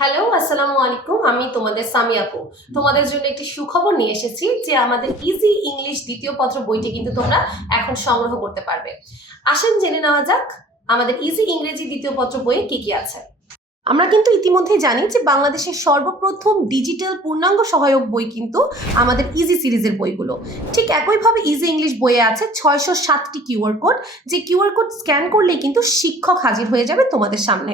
Hello, আসসালামু আলাইকুম। আমি তোমাদের সামি আপু। তোমাদের জন্য একটি সুখবর নিয়ে এসেছি যে আমাদের ইজি ইংলিশ দ্বিতীয় পত্র বইটি কিন্তু তোমরা এখন সংগ্রহ করতে পারবে। আসেন জেনে নেওয়া যাক আমাদের ইজি ইংরেজি দ্বিতীয় পত্র বইয়ে কি কি আছে। আমরা কিন্তু ইতিমধ্যেই জানি যে বাংলাদেশের সর্বপ্রথম ডিজিটাল পূর্ণাঙ্গ সহায়ক বই কিন্তু আমাদের ইজি সিরিজের বইগুলো। ঠিক একইভাবে ইজি ইংলিশ বইয়ে আছে 607টি কিউআর কোড, যে কিউআর কোড স্ক্যান করলেই কিন্তু শিক্ষক হাজির হয়ে যাবে তোমাদের সামনে।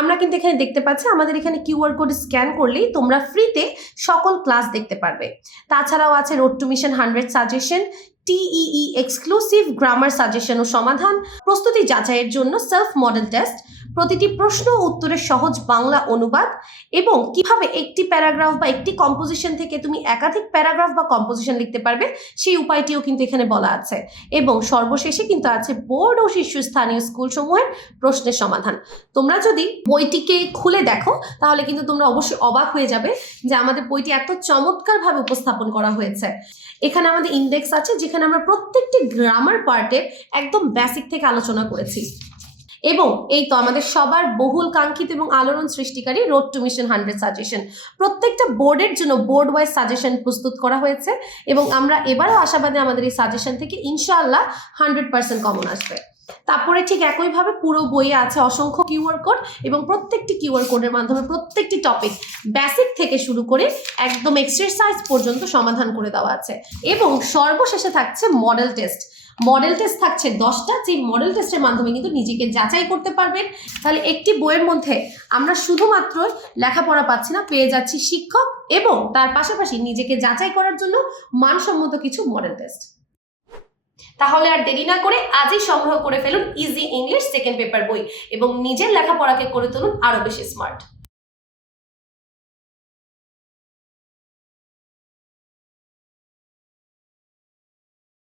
আমরা কিন্তু এখানে দেখতে পাচ্ছি আমাদের এখানে কিউআর কোড স্ক্যান করলেই তোমরা ফ্রিতে সকল ক্লাস দেখতে পারবে। তাছাড়াও আছে road to mission 100 suggestion, T E E exclusive grammar suggestion ও সমাধান, প্রস্তুতি যাচাইয়ের জন্য সেলফ মডেল টেস্ট, প্রতিটি প্রশ্ন ও উত্তরের সহজ বাংলা অনুবাদ, এবং কিভাবে একটি প্যারাগ্রাফ বা একটি কম্পোজিশন থেকে তুমি একাধিক প্যারাগ্রাফ বা কম্পোজিশন লিখতে পারবে সেই উপায়টিও কিন্তু এখানে বলা আছে। এবং সর্বশেষে কিন্তু আছে বোর্ড ও শীর্ষস্থানীয় স্কুলসমূহের প্রশ্নের সমাধান। তোমরা যদি বইটিকে খুলে দেখো তাহলে কিন্তু তোমরা অবশ্যই অবাক হয়ে যাবে যে আমাদের বইটি এত চমৎকারভাবে উপস্থাপন করা হয়েছে। এখানে আমাদের ইন্ডেক্স আছে যেখানে আমরা প্রত্যেকটি গ্রামার পার্টে একদম বেসিক থেকে আলোচনা করেছি। এবং এই তো আমাদের সবার বহুল কাঙ্ক্ষিত এবং আলোড়ন সৃষ্টিকারী রোড টু মিশন 100 সাজেশন, প্রত্যেকটা বোর্ডের জন্য বোর্ড ওয়াইজ সাজেশন প্রস্তুত করা হয়েছে এবং আমরা এবারও আশাবাদী আমাদের এই সাজেশন থেকে ইনশাআল্লাহ 100% কমন আসবে। তারপরে ঠিক একইভাবে পুরো বইয়ে আছে অসংখ্য কিউআর কোড এবং প্রত্যেকটি কিউআর কোডের মাধ্যমে প্রত্যেকটি টপিক বেসিক থেকে শুরু করে একদম এক্সারসাইজ পর্যন্ত সমাধান করে দেওয়া আছে। এবং সর্বশেষে থাকছে মডেল টেস্ট। মডেল টেস্ট থাকছে 10টা, যে মডেল টেস্টের মাধ্যমে কিন্তু নিজেকে যাচাই করতে পারবেন। তাহলে একটি বইয়ের মধ্যে আমরা শুধুমাত্র লেখাপড়া পাচ্ছি না, পেয়ে যাচ্ছি শিক্ষক এবং তার পাশাপাশি নিজেকে যাচাই করার জন্য মানসম্মত কিছু মডেল টেস্ট। তাহলে আর দেরি না করে আজই সংগ্রহ করে ফেলুন ইজি ইংলিশ সেকেন্ড পেপার বই এবং নিজের লেখাপড়াকে করে তুলুন আরো বেশি স্মার্ট।